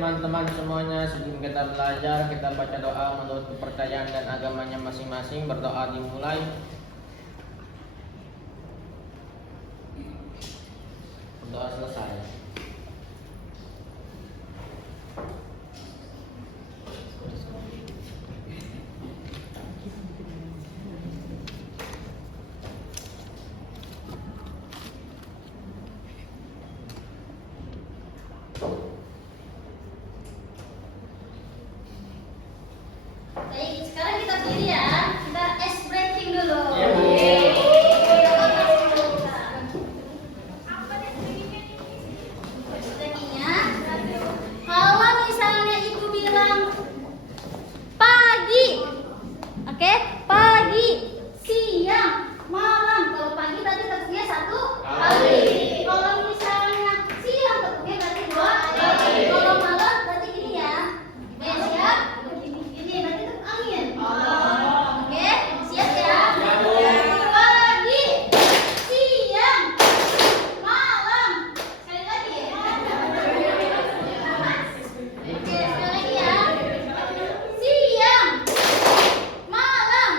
teman-teman semuanya, sebelum kita belajar, kita baca doa menurut kepercayaan dan agamanya masing-masing. Berdoa dimulai. Doa selesai. Baik, sekarang kita pilih ya. Kita ice breaking dulu. Kalau misalnya ibu bilang pagi, oke? Pagi, siang, malam. Kalau pagi tadi tentunya satu kali. Kalau misalnya siang tentunya berarti dua kali. Kalau malam berarti gini ya. Ya siap? Ini berarti itu angin. Oke, siap ya? Pagi, siang, malam. Sekali lagi ya. Oke, sekali lagi ya. Siang, malam.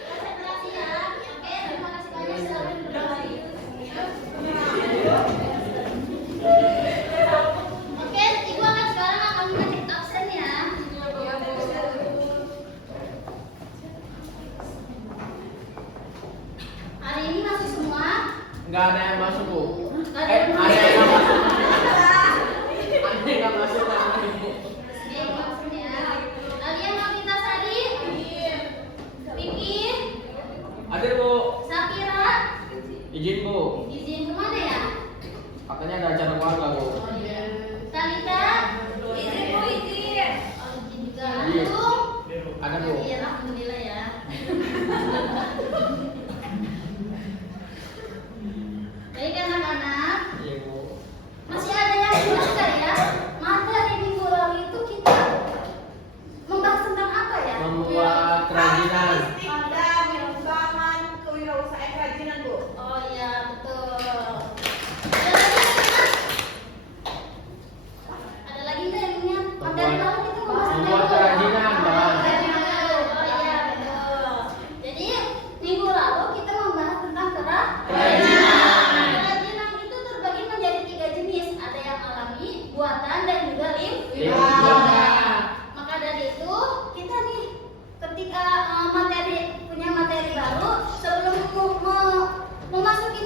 Konsentrasi ya. Oke, terima kasih banyak sudah berdoa. Oke, ibu sekarang akan mengetik absen ya. Hari ini masuk semua. Nggak ada yang masuk, Bu. Ada yang Ada yang nggak masuk. Ada yang nggak masuk. Oke, absen ya. Alia Novita Sari. Vicky. Hadir, Bu. Sapira. Izin, Bu. Izin kemana ya? Katanya ada acara keluarga, Bu. Talita. Izin Bu, izin. Oh, izin juga. Iya. Antum. Ada, Bu. Iya, alhamdulillah ya. Baik anak-anak, Iya, Bu. masih ada yang ingat nggak ya? Materi minggu lalu itu kita membahas tentang apa ya? Membuat kerajinan. Ada pengembangan kewirausahaan kerajinan, Bu. Oh iya, betul. Ada lagi yang ingat? Ada lagi nggak yang ingat? Materi lalu kita membahas tentang Membuat apa? kerajinan, Bang. Oh iya, betul. Jadi minggu lalu kita membahas tentang Kerajinan. Kerajinan itu terbagi menjadi 3 jenis. Ada yang alami, buatan, dan juga Limbah. Maka dari itu kita nih ketika punya materi baru, sebelum memasuki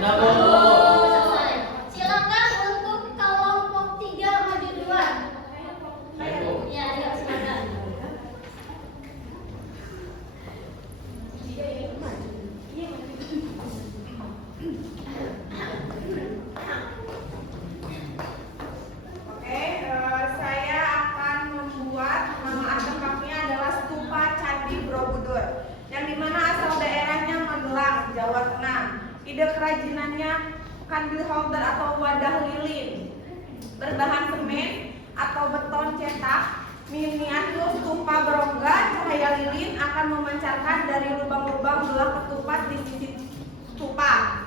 Sudah, Bu. Selesai. Silakan untuk kelompok 3 maju duluan. Ya, ayo silakan. Oke, saya akan membuat nama artefaknya adalah Stupa Candi Borobudur, yang dimana asal daerahnya Magelang, Jawa Tengah. Ide kerajinannya candle holder atau wadah lilin berbahan semen atau beton cetak. Miniatur stupa berongga cahaya lilin akan memancarkan dari lubang-lubang belah ketupat di sisi stupa.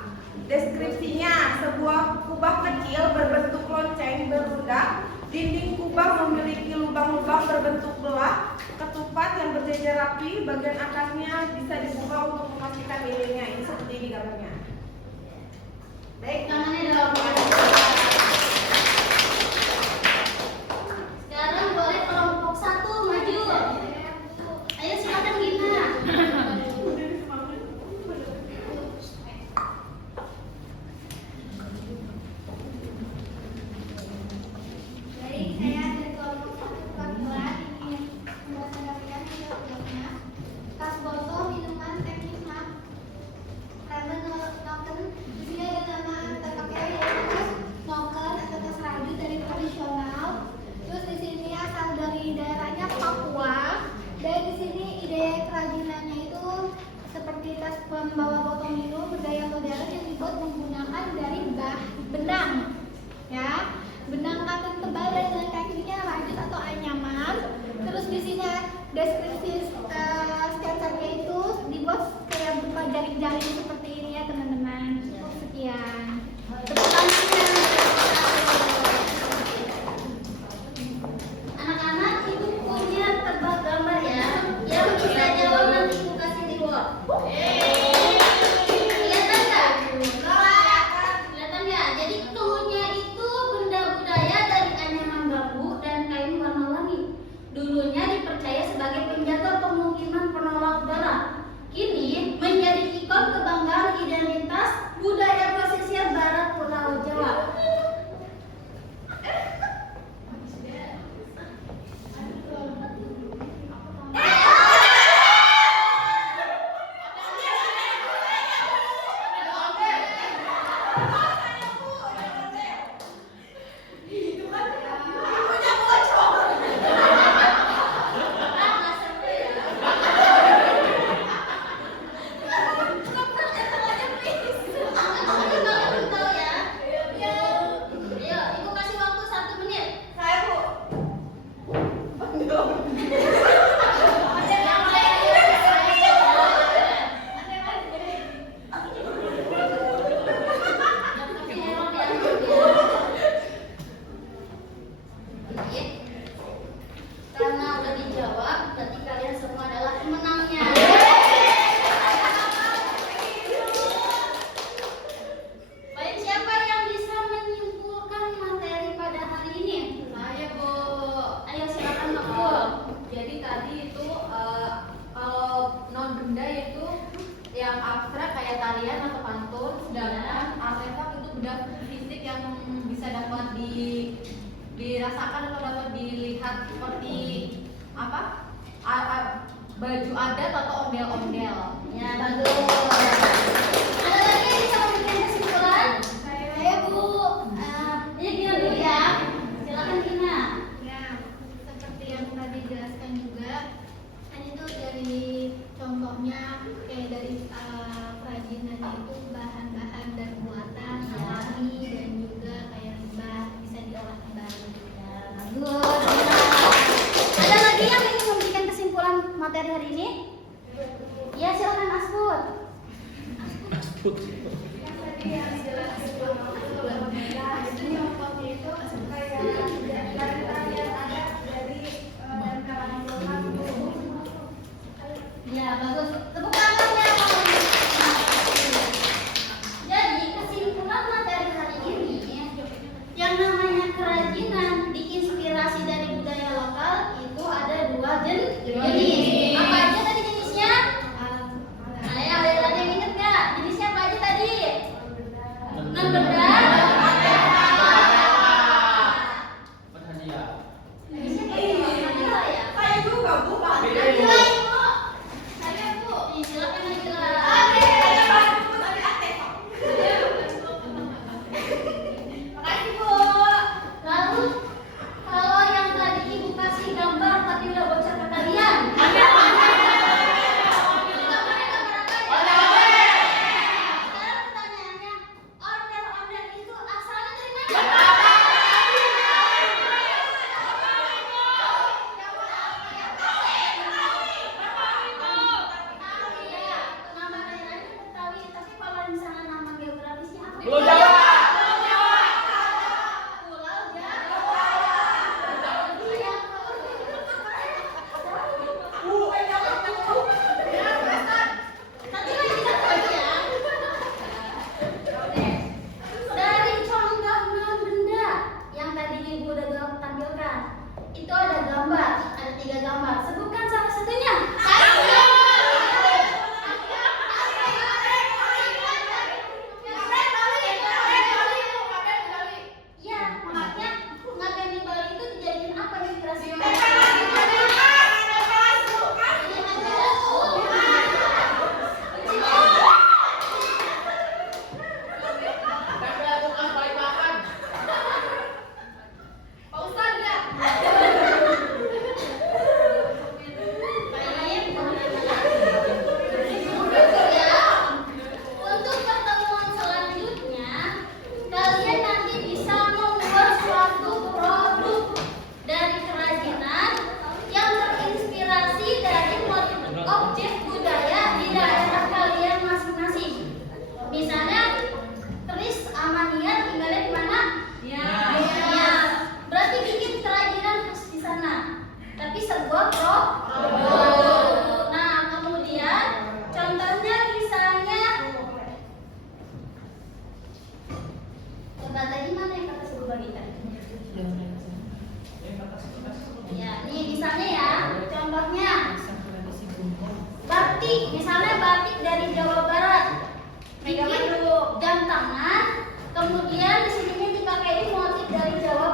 Deskripsinya, sebuah kubah kecil berbentuk lonceng berundak. Dinding kubah memiliki lubang-lubang berbentuk belah ketupat yang berjejer rapi. Bagian atasnya bisa dibuka untuk memastikan lilinnya. Ini seperti di gambarnya. Baik, tangannya dalam keadaan. Sekarang boleh kelompok 1 maju. Ayo silakan Gina. Baik, saya dari kelompok 1 kebetulan ingin mempresentasikan hasil tas botol minuman teh hikmat Ramen Noken. Di sini ada nama terpakai yaitu tas Noken atau tas raju dari tradisional. Terus di sini asal dari daerahnya Papua. Dan di sini ide kerajinannya itu seperti tas pembawa botol minum bergaya modern yang dibuat menggunakan dari benang, ya. Benang katun tebal dan dengan kakinya rajut atau anyaman. Terus di sini deskripsi sketsanya itu dibuat kayak berupa jaring-jaring seperti ini ya teman-teman. Sekian. Tepuk tangannya. Anak-anak, ibu punya tebak gambar ya. Yang bisa jawab nanti ibu kasih di bawah. Kelihatan nggak? Kelihatan nggak? Jadi cluenya itu benda budaya dari anyaman bambu dan kain warna-warni. Dulunya dipercaya sebagai penjaga pemukiman penolak bala. Kini menjadi ikon kebanggaan identitas budaya pesisir barat Pulau Jawa. Ayo, ibu kasih waktu 1 menit. Saya, Bu. Karena udah dijawab, berarti kalian semua adalah pemenangnya. Baik, siapa yang bisa menyimpulkan materi pada hari ini? Saya Bu. Ayo silakan Makul. Jadi tadi itu kalau non benda itu yang abstrak kayak tarian atau pantun, sedangkan artefak itu benda fisik yang bisa dapat dirasakan atau dapat dilihat seperti apa? Baju adat atau ondel-ondel. Ya, bagus. Ada lagi yang bisa memberikan kesimpulan? Saya Bu. Ya, Gina dulu ya. Silakan Gina. Ya, seperti yang tadi dijelaskan juga, kan itu dari contohnya kayak dari kerajinannya itu bahan-bahan dan buatan alami dan juga kayak limbah bisa diolah kembali. Bagus. Ada lagi yang ingin memberikan kesimpulan materi hari ini? Ya, silakan Asfur. Yang tadi yang dijelaskan contohnya itu kayak tarian adat dari kalangan lokal. Ya, bagus. Tepuk tangannya. Jadi, kesimpulan materi hari ini, yang namanya kerajinan diinspirasi dari budaya lokal itu ada 2 jenis. Apa aja tadi jenisnya? Ada yang inget nggak? Jenisnya apa aja tadi? batik, misalnya batik dari Jawa Barat. Bikin jam tangan, kemudian di sininya dipakai motif dari Jawa